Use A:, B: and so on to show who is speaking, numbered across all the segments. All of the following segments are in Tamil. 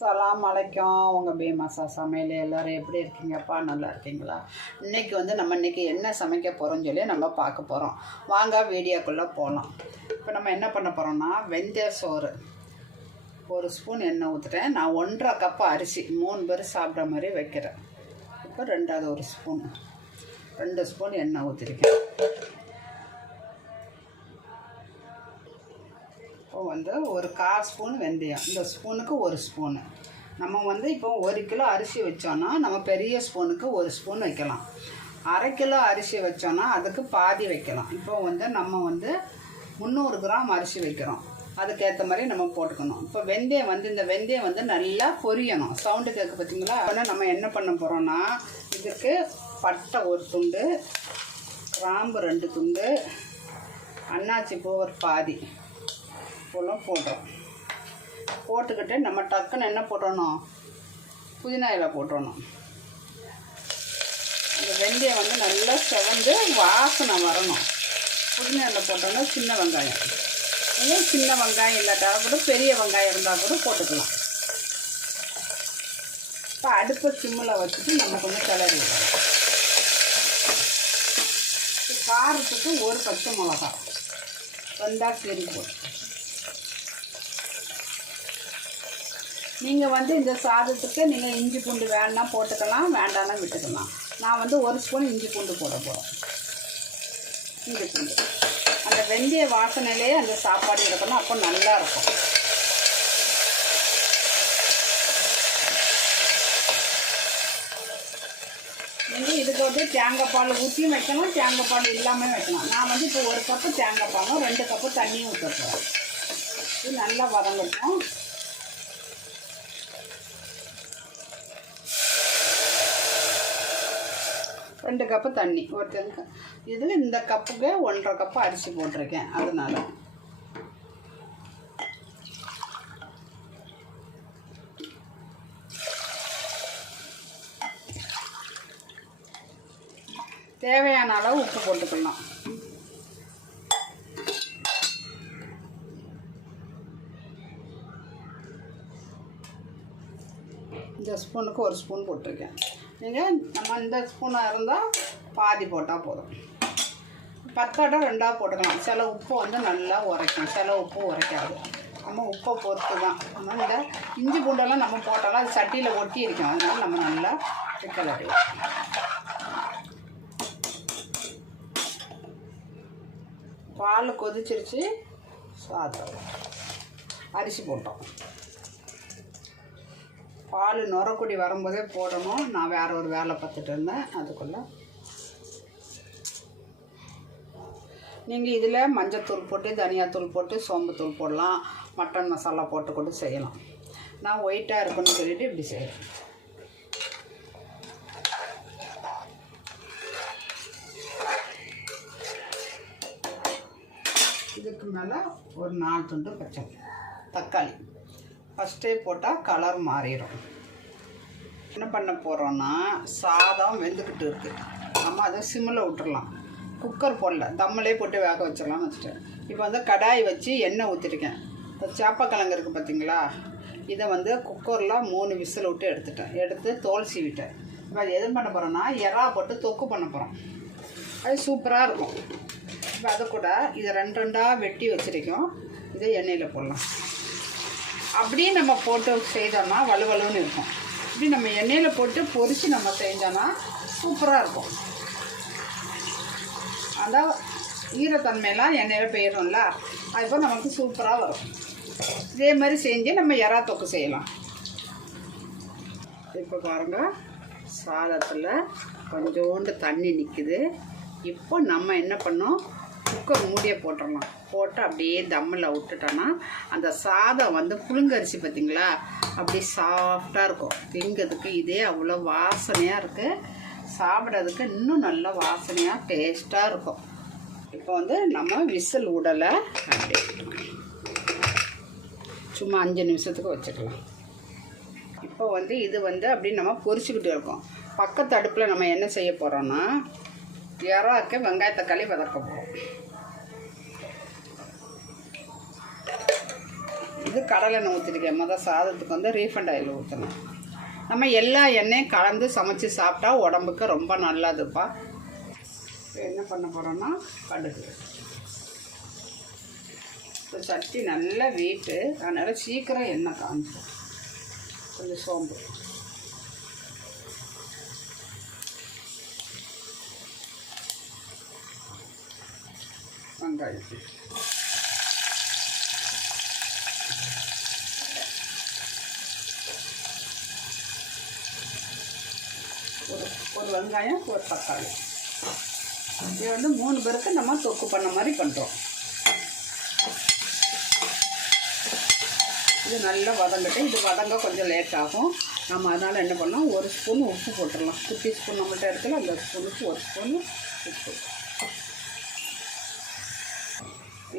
A: சலாம் அலைக்கும் உங்கள் பீமாசா சமையல் எல்லோரும் எப்படி இருக்கீங்கப்பா? நல்லா இருக்கீங்களா? இன்றைக்கி வந்து நம்ம இன்றைக்கி என்ன சமைக்க போகிறோம்னு சொல்லி நம்ம பார்க்க போகிறோம் வாங்க வீடியோக்குள்ளே போகலாம் இப்போ நம்ம என்ன பண்ண போகிறோம்னா வெந்தய சோறு. ஒரு ஸ்பூன் எண்ணெய் ஊற்றுட்டேன் நான் ஒன்றரை கப்பு அரிசி மூணு பேர் சாப்பிட்ற மாதிரி வைக்கிறேன். இப்போ ரெண்டாவது ஒரு ஸ்பூன். ரெண்டு ஸ்பூன் எண்ணெய் ஊற்றிருக்கேன் இப்போ வந்து ஒரு கால் ஸ்பூன் வெந்தயம். இந்த ஸ்பூனுக்கு ஒரு ஸ்பூனு. நம்ம வந்து இப்போ ஒரு கிலோ அரிசி வச்சோன்னா நம்ம பெரிய ஸ்பூனுக்கு ஒரு ஸ்பூன் வைக்கலாம். அரை கிலோ அரிசி வச்சோன்னா அதுக்கு பாதி வைக்கலாம். இப்போ வந்து நம்ம வந்து முந்நூறு கிராம் அரிசி வைக்கிறோம். அதுக்கேற்ற மாதிரி நம்ம போட்டுக்கணும். இப்போ வெந்தயம் வந்து இந்த வெந்தயம் வந்து நல்லா பொரியணும். சவுண்டு கேட்க பார்த்தீங்களா ஆனால் நம்ம என்ன பண்ண போகிறோன்னா இதுக்கு பட்டை ஒரு துண்டு கிராம்பு ரெண்டு துண்டு அன்னாச்சி பூ ஒரு பாதி. இப்போலாம் போடுறோம் போட்டுக்கிட்டு நம்ம டக்குன்னு என்ன போட்டணும் புதினா இலை போட்டுறணும் இந்த வெந்தயம் வந்து நல்லா செவந்து வாசனை வரணும். புதினா இலை போட்டோன்னா சின்ன வெங்காயம். இன்னும் சின்ன வெங்காயம் இல்லாட்டா கூட பெரிய வெங்காயம் இருந்தால் கூட போட்டுக்கலாம். இப்போ அடுப்பை சிம்மில் வச்சுட்டு நம்ம கொஞ்சம் கிளறி விடலாம். காரத்துக்கு ஒரு பச்சை மிளகா வந்தால் சரி போட்டு நீங்கள் வந்து இந்த சாதத்துக்கு நீங்கள் இஞ்சி பூண்டு வேணா போட்டுக்கலாம் வேண்டாம்னா விட்டுக்கலாம். நான் வந்து ஒரு ஸ்பூன் இஞ்சி பூண்டு போட போகிறேன் இஞ்சி பூண்டு. அந்த வெந்தய வாசனையிலே அந்த சாப்பாடு இருக்கணும் அப்போ நல்லாயிருக்கும் நீங்கள் இதுக்கு வந்து தேங்காய் பால் ஊற்றியும் வைக்கணும் தேங்காய் பால் இல்லாமல் வைக்கலாம். நான் வந்து இப்போ ஒரு கப்பு தேங்காய் பாலும் ரெண்டு கப்பு தண்ணியும் ஊற்ற போகிறேன் இது நல்லா வதங்கட்டும். ரெண்டு கப்பு தண்ணி ஒருத்தங்க இதில் இந்த கப்புக்கு ஒன்றரை கப்பு அரிசி போட்டிருக்கேன் அதனால. தேவையான அளவு உப்பு போட்டுக்கலாம். இந்த ஸ்பூனுக்கு ஒரு ஸ்பூன் போட்டிருக்கேன். நீங்கள் நம்ம இந்த ஸ்பூனாக இருந்தால் பாதி போட்டால் போதும். பத்தாட்டம் ரெண்டாக போட்டுக்கலாம். சில உப்பு வந்து நல்லா உரைக்கும். சில உப்பு உரைக்காது. நம்ம உப்பை பொறுத்து தான் நம்ம இந்த இஞ்சி பூண்டெல்லாம் நம்ம போட்டாலும் அது சட்டியில் ஒட்டி இருக்கும். அதனால நம்ம நல்லா கிளறிடும் பால் கொதிச்சிருச்சு. சாதம். அரிசி போட்டோம். பால் நுரக்குடி வரும்போதே போடணும். நான் வேற ஒரு வேலை பார்த்துட்டு இருந்தேன். அதுக்குள்ளே. நீங்கள் இதில் மஞ்சத்தூள் போட்டு தனியாத்தூள் போட்டு சோம்புத்தூள் போடலாம். மட்டன் மசாலா போட்டு கூட செய்யலாம். நான் ஒயிட்டாக இருக்குன்னு சொல்லிட்டு இப்படி செய்கிறேன் இதுக்கு மேலே ஒரு நாலு துண்டு பச்சை தக்காளி. ஃபஸ்ட்டே போட்டால் கலர் மாறிடும் என்ன பண்ண போகிறோன்னா சாதம் வெந்துக்கிட்டு இருக்குது நம்ம அதை சிம்மில் விட்டுறலாம். குக்கர் போடல தம்மிலே போட்டு வேக வச்சிடலாம்னு வச்சுட்டேன் இப்போ வந்து கடாய் வச்சு எண்ணெய் ஊற்றிருக்கேன் இந்த சேப்பக்கிழங்கு இருக்குது பார்த்தீங்களா இதை வந்து குக்கரில் மூணு விசில் விட்டு எடுத்துட்டேன். எடுத்து தோல் சீவிட்டேன். இப்போ அது எது பண்ண போகிறோன்னா எறா போட்டு தொக்கு பண்ண போகிறோம் அது சூப்பராக இருக்கும். இப்போ அதை கூட இதை ரெண்டு ரெண்டாக வெட்டி வச்சுருக்கோம். இதை எண்ணெயில் போடலாம். அப்படியே நம்ம போட்டு செய்தோம்னா வலுவலுன்னு இருக்கும். இப்படி நம்ம எண்ணெயில் போட்டு பொறிச்சு நம்ம செஞ்சோன்னா சூப்பராக இருக்கும். அந்த ஈரத்தன்மையெல்லாம் எண்ணெயில் போயிடும்ல அதுபோல் நமக்கு சூப்பராக வரும். இதே மாதிரி செஞ்சு நம்ம எறா தொக்கு செய்யலாம். இப்போ பாருங்கள் சாதத்தில் கொஞ்சோண்டு தண்ணி நிற்குது இப்போ நம்ம என்ன பண்ணோம்? குக்கர் மூடியை போட்டுடலாம் போட்டு அப்படியே தம்மில் விட்டுட்டோன்னா அந்த சாதம் வந்து புழுங்கரிசி பார்த்திங்களா? அப்படி சாஃப்டாக இருக்கும். திங்கிறதுக்கு இதே அவ்வளோ வாசனையாக இருக்குது சாப்பிட்றதுக்கு இன்னும் நல்ல வாசனையாக டேஸ்ட்டாக இருக்கும். இப்போ வந்து நம்ம விசில் உடலை அப்படியே சும்மா அஞ்சு நிமிஷத்துக்கு வச்சுக்கலாம். இப்போ வந்து இது வந்து அப்படி நம்ம பொரிச்சுக்கிட்டு இருக்கோம். பக்கத்து அடுப்பில் நம்ம என்ன செய்ய போகிறோன்னா இறாக்க வெங்காய தக்காளி வதக்க போகிறோம் இது கடலை எண்ணெய் ஊற்றிருக்கேன் மொதல் சாதத்துக்கு வந்து ரீஃபண்ட் ஆயில் ஊற்றணும் நம்ம எல்லா எண்ணெயும் கலந்து சமைச்சு சாப்பிட்டா உடம்புக்கு ரொம்ப நல்லதுப்பா என்ன பண்ண போகிறோன்னா கடுகு இப்போ சட்டி நல்லா வீட்டு அதனால் சீக்கிரம் எண்ணெய் காமிப்போம் கொஞ்சம் சோம்பு வெங்காயம் ஒரு ஒரு வெங்காயம் ஒரு தக்காளி இது வந்து மூணு பேருக்கு நம்ம தொக்கு பண்ண மாதிரி பண்ணுறோம் இது நல்லா வதங்கட்டும் இது வதங்க கொஞ்சம் லேட் ஆகும் நம்ம அதனால் என்ன பண்ணோம் ஒரு ஸ்பூன் உப்பு போட்டுடலாம் குட்டி ஸ்பூன் நம்மகிட்ட இருக்குல்ல அந்த ஸ்பூனுக்கு ஒரு ஸ்பூன் உப்பு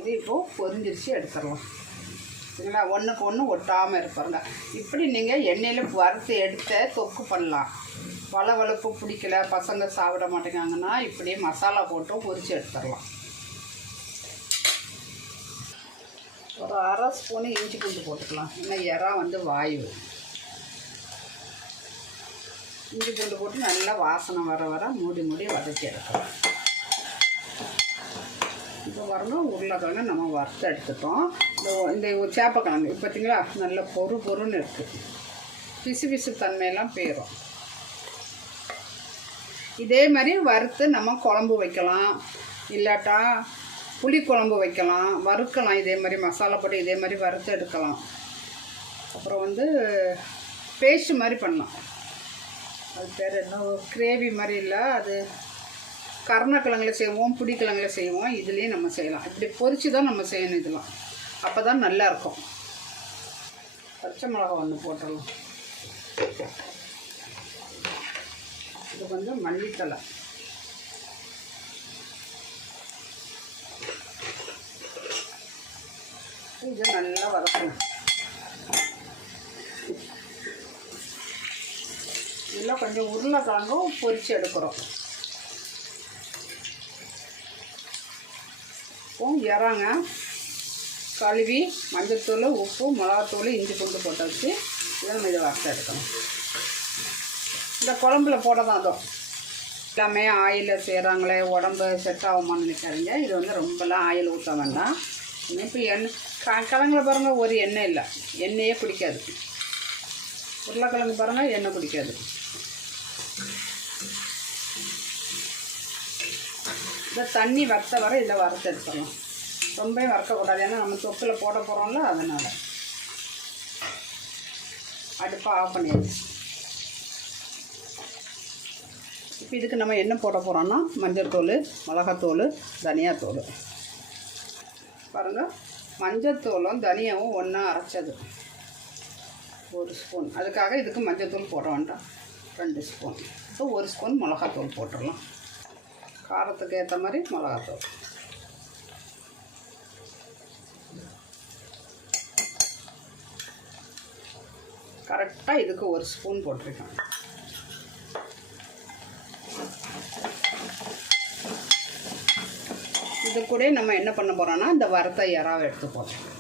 A: இது இப்போது பொரிஞ்சிருச்சு எடுத்துடலாம். சரிங்களா? ஒன்றுக்கு ஒன்று ஒட்டாமல் இருப்பாருங்க இப்படி நீங்கள் எண்ணெயில் வறுத்து எடுத்து தொக்கு பண்ணலாம். வளவளப்பு பிடிக்கல பசங்க சாப்பிட மாட்டேங்காங்கன்னா இப்படியே மசாலா போட்டு பொரிச்சு எடுத்துடலாம். ஒரு அரை ஸ்பூனு இஞ்சி பூண்டு போட்டுக்கலாம். இன்னும் இறா வந்து வாயு. இஞ்சி பூண்டு போட்டு நல்லா வாசனை வர வர மூடி மூடி வதக்கி எடுக்கலாம். வரணும் உருளைக்கிழங்கு நம்ம வறுத்து எடுத்துட்டோம். இந்த இந்த சேப்பக்கிழங்கு பார்த்தீங்களா நல்ல பொறு பொருன்னு இருக்குது பிசு பிசு தன்மையெல்லாம் போயிடும் இதே மாதிரி வறுத்து நம்ம குழம்பு வைக்கலாம். இல்லாட்டா புளி குழம்பு வைக்கலாம். வறுக்கலாம். இதே மாதிரி மசாலா போட்டு இதே மாதிரி வறுத்து எடுக்கலாம். அப்புறம் வந்து பேஸ்ட் மாதிரி பண்ணலாம். அது பேர் என்ன? கிரேவி மாதிரி இல்லை. அது கருணக்கிழங்குல செய்வோம் புடிக்கிழங்குல செய்வோம் இதுலேயும் நம்ம செய்யலாம். இப்படி பொறிச்சு தான் நம்ம செய்யணும் இதெல்லாம். அப்போ தான் நல்லா இருக்கும். பச்சை மிளகா ஒன்று போட்டுடலாம் இது வந்து மல்லித்தலை இது நல்லா வதக்கணும். இதெல்லாம் கொஞ்சம் உருளைக்கிழங்கும் பொரித்து எடுக்கிறோம். இப்போ இறாங்க கழுவி மஞ்சத்தூள் உப்பு மிளகாத்தூள் இஞ்சி பூண்டு போட்டு வச்சு இதை நம்ம இதை வறுத்து எடுக்கணும். இந்த குழம்புல போட தான் அதுவும் எல்லாமே ஆயிலில் செய்கிறாங்களே உடம்பு செட் ஆகுமான்னு நினைக்காதீங்க. இது வந்து ரொம்பலாம் ஆயில் ஊற்ற வேண்டாம். இப்போ எண்ணெய் க கிழங்குல பாருங்கள் ஒரு எண்ணெய் இல்லை. எண்ணெயே பிடிக்காது உருளைக்கிழங்கு பாருங்கள் எண்ணெய் பிடிக்காது இந்த தண்ணி வறுத்த வர இதில் வறுத்து எடுத்துடலாம் ரொம்ப வறுக்கக்கூடாது. ஏன்னா நம்ம தொக்கில் போட போகிறோம்ல அதனால். அடுப்பை ஆஃப் பண்ணிடுச்சு இப்போ இதுக்கு நம்ம என்ன போட போகிறோம்னா மஞ்சத்தூள் மிளகாத்தூள் தனியாத்தூள். பாருங்கள் மஞ்சத்தூளும் தனியாவும் ஒன்றா அரைச்சது. ஒரு ஸ்பூன் அதுக்காக இதுக்கு மஞ்சத்தூள் போட வேண்டாம். ரெண்டு ஸ்பூன் இப்போ ஒரு ஸ்பூன் மிளகாத்தூள் போட்டுடலாம். காரத்துக்கு ஏற்ற மாதிரி மிளகாத்தூள். கரெக்டாக இதுக்கு ஒரு ஸ்பூன் போட்டிருக்கேன். இது கூட நம்ம என்ன பண்ண போகிறோன்னா இந்த வறுத்த இறாவை எடுத்து போடுறோம்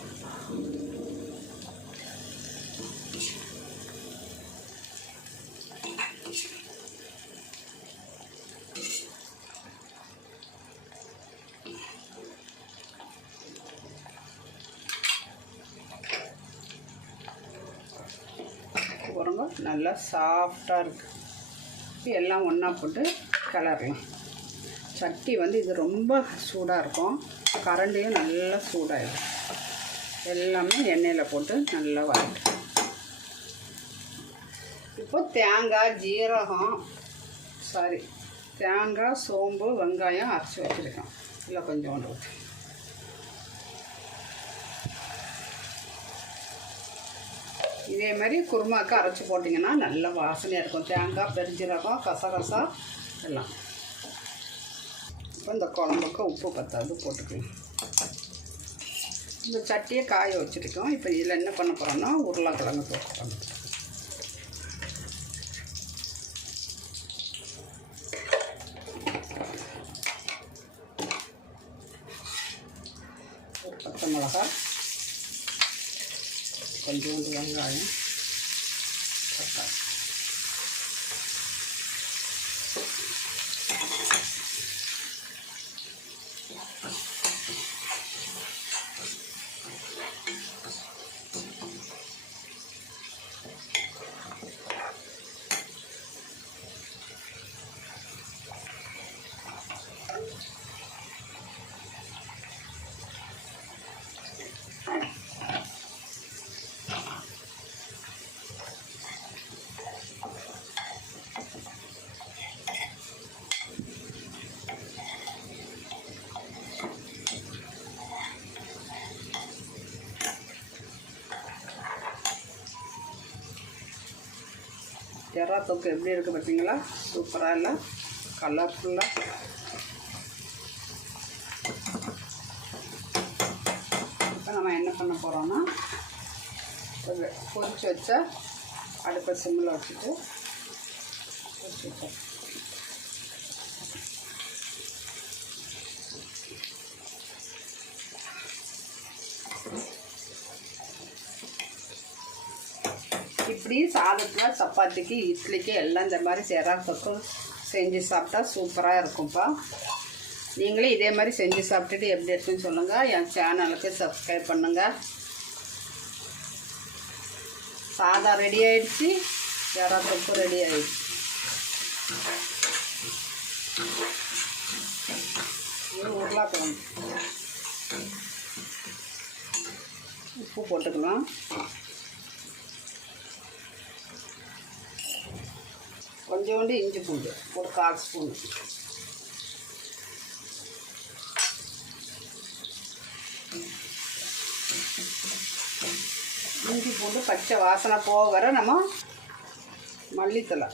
A: நல்லா சாஃப்டாக இருக்குது எல்லாம் ஒன்றா போட்டு கிளறலாம். சட்டி வந்து இது ரொம்ப சூடாக இருக்கும். கரண்டியும் நல்லா சூடாகிடும் எல்லாமே எண்ணெயில் போட்டு நல்லா வதக்கு. இப்போ தேங்காய் ஜீரகம் சாரி தேங்காய் சோம்பு வெங்காயம் அரைச்சி வச்சுருக்கேன். இல்லை கொஞ்சோண்டு ஊற்றி இதே மாதிரி குருமாக்கு அரைச்சி போட்டிங்கன்னா நல்ல வாசனையாக இருக்கும். தேங்காய் பெருஞ்சீரகம் கசகசா எல்லாம். இப்போ இந்த குழம்புக்கு உப்பு பத்தாவது போட்டுக்கலாம் இந்த சட்டியை காய வச்சுருக்கோம். இப்போ இதில் என்ன பண்ண போகிறோம்னா உருளைக்கிழங்கு போட்டு பண்ணணும் ஒரு பச்சை மிளகா கொஞ்சோண்டு வெங்காயம் தக்காளி எறா தொக்கு எப்படி இருக்குது பார்த்தீங்களா? சூப்பராக இல்லை? கலர்ஃபுல்லாக இப்போ நம்ம என்ன பண்ண போகிறோம்னா பொரிச்சு வச்ச அடுப்பை சிம்மில் வச்சுட்டு இப்படி சாதத்தில் சப்பாத்திக்கு இட்லிக்கு எல்லாம் இந்த மாதிரி செராக்கு செஞ்சு சாப்பிட்டா சூப்பராக இருக்கும்ப்பா. நீங்களே இதே மாதிரி செஞ்சு சாப்பிட்டுட்டு எப்படி இருக்குன்னு சொல்லுங்கள் என் சேனலுக்கு சப்ஸ்கிரைப் பண்ணுங்கள் சாதம் ரெடி ஆயிடுச்சு. செரா தொப்பு ரெடி ஆயிடுச்சு உருளாக்கிழங்கு. உப்பு போட்டுக்கலாம். கொஞ்சோண்டு இஞ்சி பூண்டு ஒரு கால் ஸ்பூன். இஞ்சி பூண்டு பச்சை வாசனை போக வர நம்ம மல்லித்தலை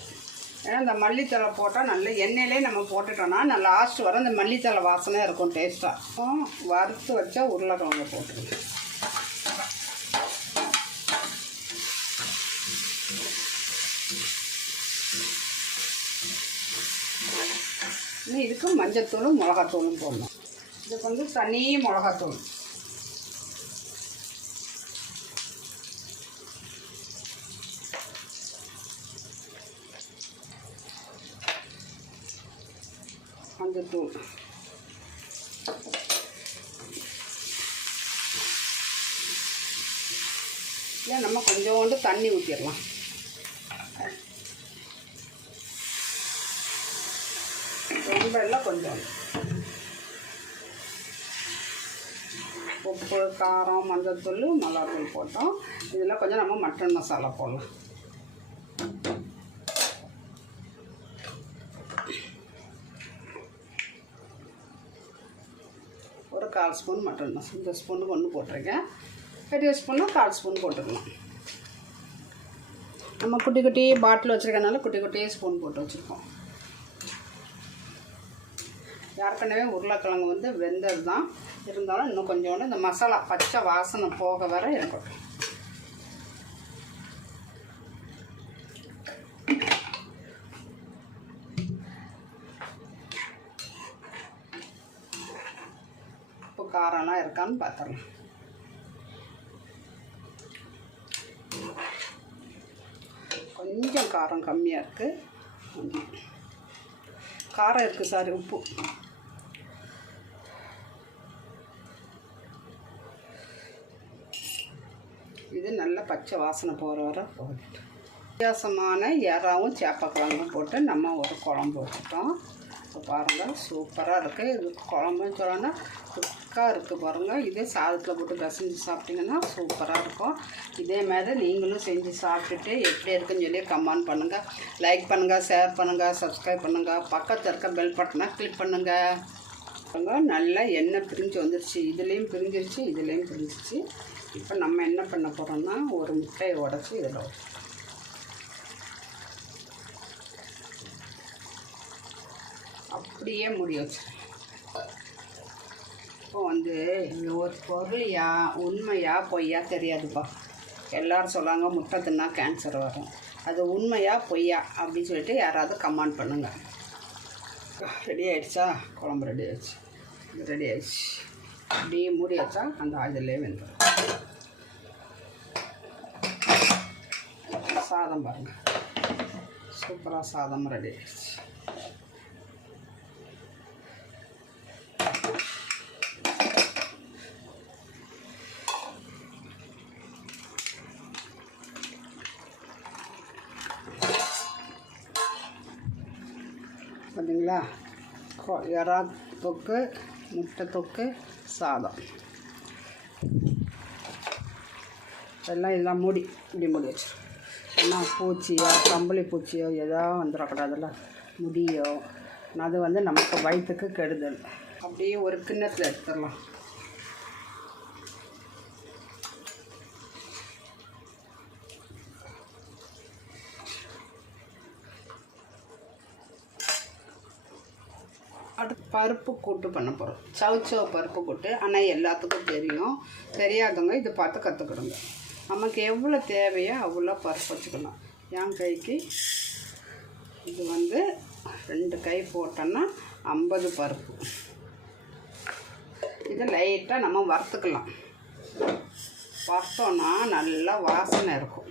A: ஏன்னா இந்த மல்லித்தலை போட்டால் நல்ல எண்ணெயிலே நம்ம போட்டுட்டோம்னா நல்லா லாஸ்ட் வர இந்த மல்லித்தலை வாசனை இருக்கும் டேஸ்ட்டாக வறுத்து வச்சா உருளைக்கிழங்கு போட்டுருங்க இதுக்கு மஞ்சத்தூளும் மிளகாத்தூளும் போடணும். இதுக்கு வந்து தனி மிளகாத்தூள். மஞ்சத்தூள். இல்லை நம்ம கொஞ்சோண்டு தண்ணி ஊற்றிடலாம் ரொம்ப இல்லை கொஞ்சம் உப்பு காரம் மஞ்சத்தூள் மிளகாத்தூள் போட்டோம். இதில் கொஞ்சம் நம்ம மட்டன் மசாலா போடலாம். ஒரு கால் ஸ்பூன் மட்டன் மசாலா. இந்த ஸ்பூனுக்கு ஒன்று போட்டிருக்கேன். பெரிய ஸ்பூன்னா கால் ஸ்பூன் போட்டுக்கலாம். நம்ம குட்டி குட்டி பாட்டில் வச்சுருக்கனால குட்டி குட்டியே ஸ்பூன் போட்டு வச்சுருக்கோம். ஏற்கனவே உருளைக்கிழங்கு வந்து வெந்தது தான். இருந்தாலும் இன்னும் கொஞ்சோண்டு இந்த மசாலா பச்சை வாசனை போக வர இருக்கட்டும் உப்பு காரம்லாம் இருக்கான்னு பார்த்துடலாம் கொஞ்சம் காரம் கம்மியாக இருக்குது காரம் இருக்குது சார் உப்பு இது நல்ல பச்சை வாசனை போகிற வர போகுது வித்தியாசமான இறாவும் சேப்பக்கிழங்கும் போட்டு நம்ம ஒரு குழம்பு வச்சுட்டோம். இப்போ பாருங்கள் சூப்பராக இருக்குது இது குழம்புன்னு சொல்லணும்னா குக்காக இருக்குது பாருங்கள் இதே சாதத்தில் போட்டு கசிஞ்சு சாப்பிட்டிங்கன்னா சூப்பராக இருக்கும். இதே மாதிரி நீங்களும் செஞ்சு சாப்பிட்டுட்டு எப்படி இருக்குன்னு சொல்லி கமெண்ட் பண்ணுங்கள் லைக் பண்ணுங்கள் ஷேர் பண்ணுங்கள் சப்ஸ்கிரைப் பண்ணுங்கள் பக்கத்தில் இருக்க பெல் பட்டனை கிளிக் பண்ணுங்கள் நல்லா எண்ணெய் பிரிஞ்சு வந்துருச்சு. இதுலேயும் பிரிஞ்சிருச்சு இதுலேயும் பிரிஞ்சிச்சு இப்போ நம்ம என்ன பண்ண போகிறோம்னா ஒரு முட்டையை உடச்சி இதில் அப்படியே முடி இப்போ வந்து இது ஒரு பொருளியா உண்மையா பொய்யா தெரியாதுப்பா. எல்லாரும் சொல்லாங்க முட்டை தின்னா கேன்சர் வரும். அது உண்மையா பொய்யா அப்படின்னு சொல்லிட்டு யாராவது கமெண்ட் பண்ணுங்கள் ரெடி ஆயிடுச்சா? குழம்பு ரெடி ஆயிடுச்சு. ரெடி ஆயிடுச்சு. அப்படியே மூடி வச்சா அந்த ஆயுதலே வெந்துடும் சாதம் பாருங்கள் சூப்பராக சாதம் ரெடி ஆயிடுச்சு. பார்த்தீங்களா கொ- தொக்கு முட்டை தொக்கு சாதம். எல்லாம் எல்லாம் மூடி இப்படி மூடி வச்சிரும் ஏன்னா பூச்சியோ கம்பளி பூச்சியோ எதாவது வந்துடக்கூடாதுல்ல முடியோ அது வந்து நமக்கு வயிற்றுக்கு கெடுதல். அப்படியே ஒரு கிண்ணத்தில் எடுத்துடலாம். அடுத்து பருப்பு கூட்டு பண்ண போகிறோம் சவுச்சவ் பருப்பு கூட்டு. ஆனால் எல்லாத்துக்கும் தெரியும். தெரியாதவங்க இதை பார்த்து கற்றுக்கிடுங்க நமக்கு எவ்வளோ தேவையோ அவ்வளோ பருப்பு வச்சுக்கணும் என் கைக்கு இது வந்து ரெண்டு கை போட்டோன்னா ஐம்பது பருப்பு. இதை லைட்டாக நம்ம வறுத்துக்கலாம். வறுத்தோன்னா நல்லா வாசனை இருக்கும்.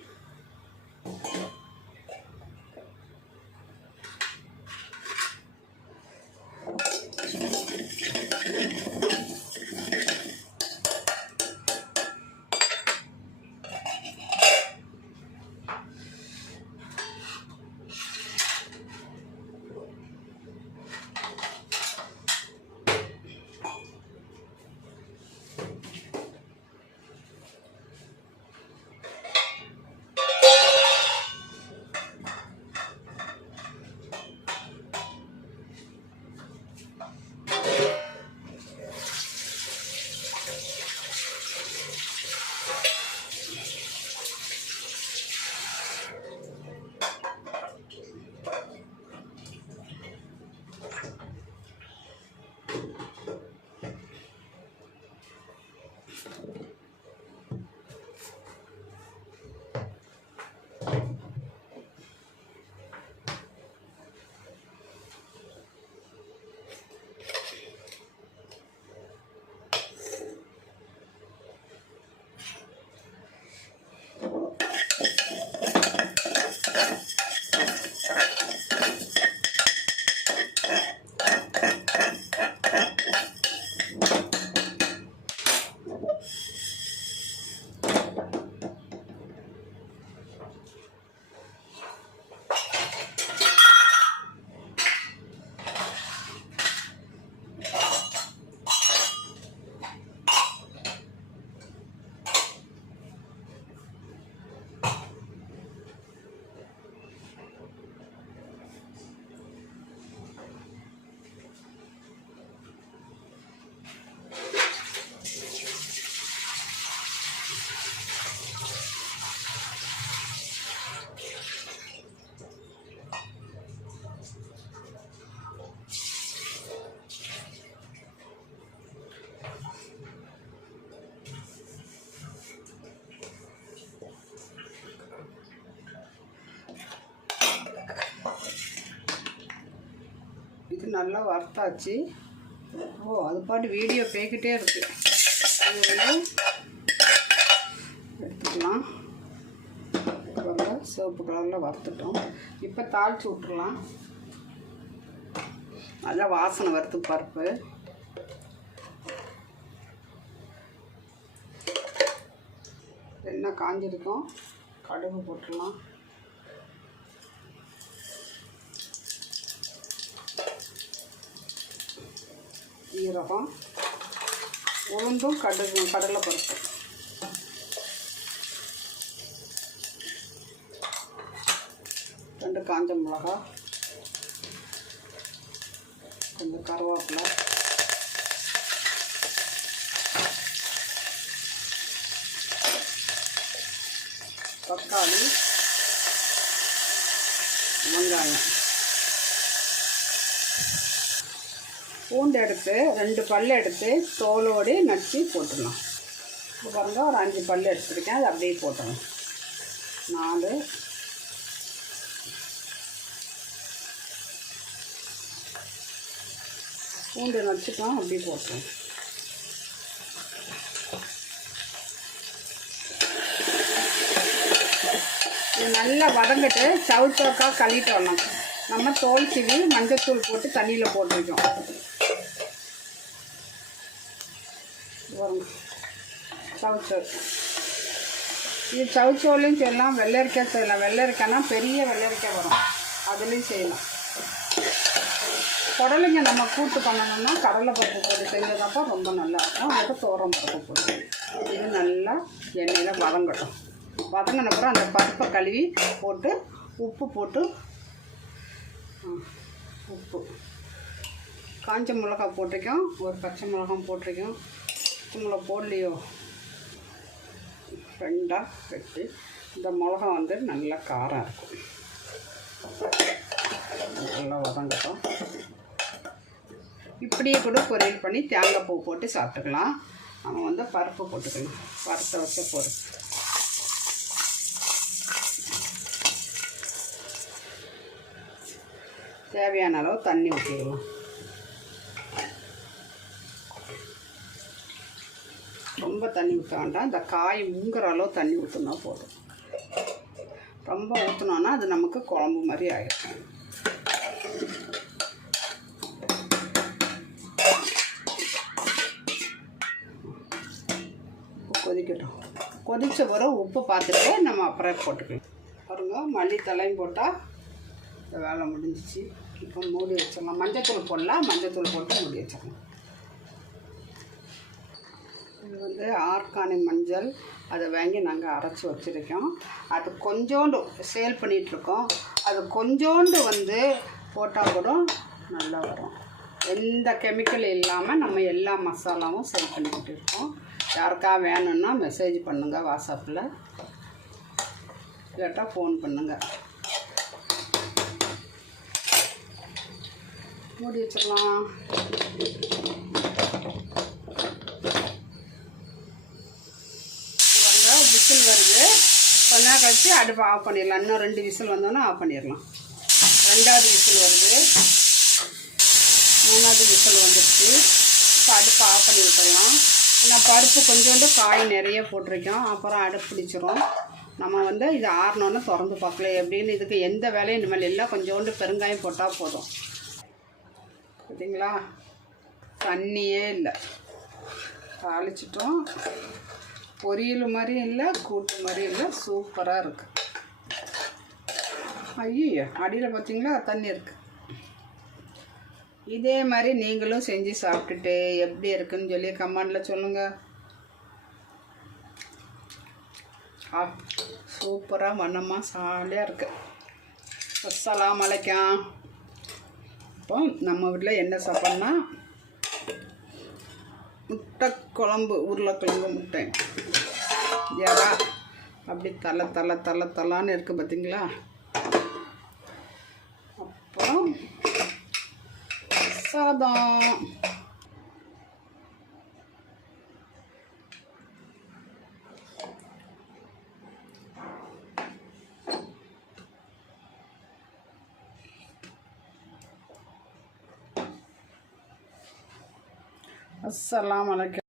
A: எடுத்து நல்லா வறுத்தாச்சு. ஓ அது பாட்டு வீடியோ பேக்கிட்டே இருக்கு. இது வந்து எடுத்துக்கலாம். கலரில் சிவப்பு கலரில் வறுத்துட்டோம். இப்போ தாளித்து விட்டுடலாம் நல்லா வாசனை வறுத்து பருப்பு. என்ன காஞ்சிருக்கும். கடுகு போட்டுடலாம். சீரகம் உளுந்தும் கடுகு கடலை பருப்பு ரெண்டு காஞ்ச மிளகா கொஞ்சம் கருவேப்பிலை. தக்காளி வெங்காயம். பூண்டு எடுத்து ரெண்டு பல் எடுத்து தோலோடு நச்சு போட்டுடலாம் இப்போ பாருங்க ஒரு அஞ்சு பல் எடுத்துருக்கேன். அது அப்படியே போட்டணும். நாலு. பூண்டு நச்சுக்கலாம் அப்படியே போட்டுருவோம் இது நல்லா வதங்கிட்டு சவுத்தோக்கா கழுவிட்டு வரலாம் நம்ம தோல் சிவி மஞ்சத்தூள் போட்டு தண்ணியில் போட்டுருக்கோம் வரும் சவுச்சோ. இது சவுச்சோலையும் செய்யலாம் வெள்ளரிக்காய் செய்யலாம். வெள்ளரிக்காய்னா பெரிய வெள்ளரிக்காய் வரும். அதுலேயும் செய்யலாம். குடலைங்க நம்ம கூட்டு பண்ணணும்னா கடலை பருப்பு போட்டு செஞ்சதப்போ ரொம்ப நல்லா இருக்கும். அதுக்கு தோரம் பருப்பு போட்டு. இது நல்லா எண்ணெயில் வதங்கட்டும். வதங்கினப்புறம் அந்த பருப்பை கழுவி போட்டு உப்பு போட்டு உப்பு. காஞ்ச மிளகா போட்டிருக்கோம். ஒரு பச்சை மிளகாய் போட்டிருக்கோம். பச்சை மிளகா போடலையோ? ரெண்டாக வெட்டி இந்த மிளகா வந்து நல்லா காரம் இருக்கும். நல்லா வதங்கட்டும். இப்படியே கூட பொரியல் பண்ணி தேங்காய் பூ போட்டு சாப்பிட்டுக்கலாம். நம்ம வந்து பருப்பு போட்டுக்கலாம் பருத்த வச்ச பொருள் தேவையான அளவு தண்ணி ஊற்றிடலாம் ரொம்ப தண்ணி ஊற்ற வேண்டாம் இந்த காய் முங்குற அளவு தண்ணி ஊற்றினா போதும். ரொம்ப ஊற்றினோன்னா அது நமக்கு குழம்பு மாதிரி ஆகிடும் கொதிக்கட்டும். கொதித்த பிறகு உப்பு பார்த்துட்டு நம்ம அப்புறம் போட்டுக்கலாம். பாருங்க மல்லித்தலையும் போட்டால் இந்த வேலை முடிஞ்சிச்சு. இப்போ மூடி வச்சிடலாம். மஞ்சத்தூள் போடலாம் மஞ்சத்தூள் போட்டு மூடி வச்சிடலாம். இது வந்து ஆர்கானிக் மஞ்சள். அதை வாங்கி நாங்கள் அரைச்சி வச்சுருக்கோம். அது கொஞ்சோண்டு சேல் பண்ணிகிட்ருக்கோம் அது கொஞ்சோண்டு வந்து போட்டால் கூட நல்லா வரும். எந்த கெமிக்கல் இல்லாமல் நம்ம எல்லா மசாலாவும் சேல் பண்ணிக்கிட்டு இருக்கோம். யாருக்கா வேணும்னா மெசேஜ் பண்ணுங்கள் வாட்ஸ்அப்பில் இல்லாட்டா ஃபோன் பண்ணுங்கள் மூடி வச்சிடலாம் பாருங்க விசில் வருது கொஞ்ச நேரம் கழிச்சு அடுப்பு ஆஃப் பண்ணிடலாம். இன்னும் ரெண்டு விசில் வந்தோன்னே ஆஃப் பண்ணிடலாம். ரெண்டாவது விசில் வருது. மூணாவது விசில் வந்துடுச்சு இப்போ அடுப்பை ஆஃப் பண்ணி விட்டுடலாம். ஏன்னா பருப்பு கொஞ்சோண்டு காய் நிறைய போட்டிருக்கோம். அப்புறம் அடுப்பு பிடிச்சிரும். நம்ம வந்து இது ஆறினோன்னு திறந்து பார்க்கல. எப்படின்னு இதுக்கு எந்த வேலையும் இனிமேல் இல்லை. கொஞ்சோண்டு பெருங்காயம் போட்டால் போதும். பார்த்தீங்களா தண்ணியே இல்லை. தாளிச்சிட்டோம். பொரியல் மாதிரி இல்லை கூட்டு மாதிரியும் இல்லை சூப்பராக இருக்குது ஐயோ அடியில் பார்த்தீங்களா தண்ணி இருக்குது இதே மாதிரி நீங்களும் செஞ்சு சாப்பிட்டுட்டு எப்படி இருக்குன்னு சொல்லி கமெண்டில் சொல்லுங்கள் ஆ சூப்பராக வண்ணமாக சாலியாக இருக்குது அஸ்ஸலாம் அலைக்கம். இப்போ நம்ம வீட்டில் என்ன சாப்பாடுனா குழம்பு உருளைக்கிழங்கு முட்டை. எறா. அப்படி தலை தலை தலை தலான்னு இருக்குது பார்த்தீங்களா அப்புறம் சாதம். அஸ்ஸலாமு அலைக்கும்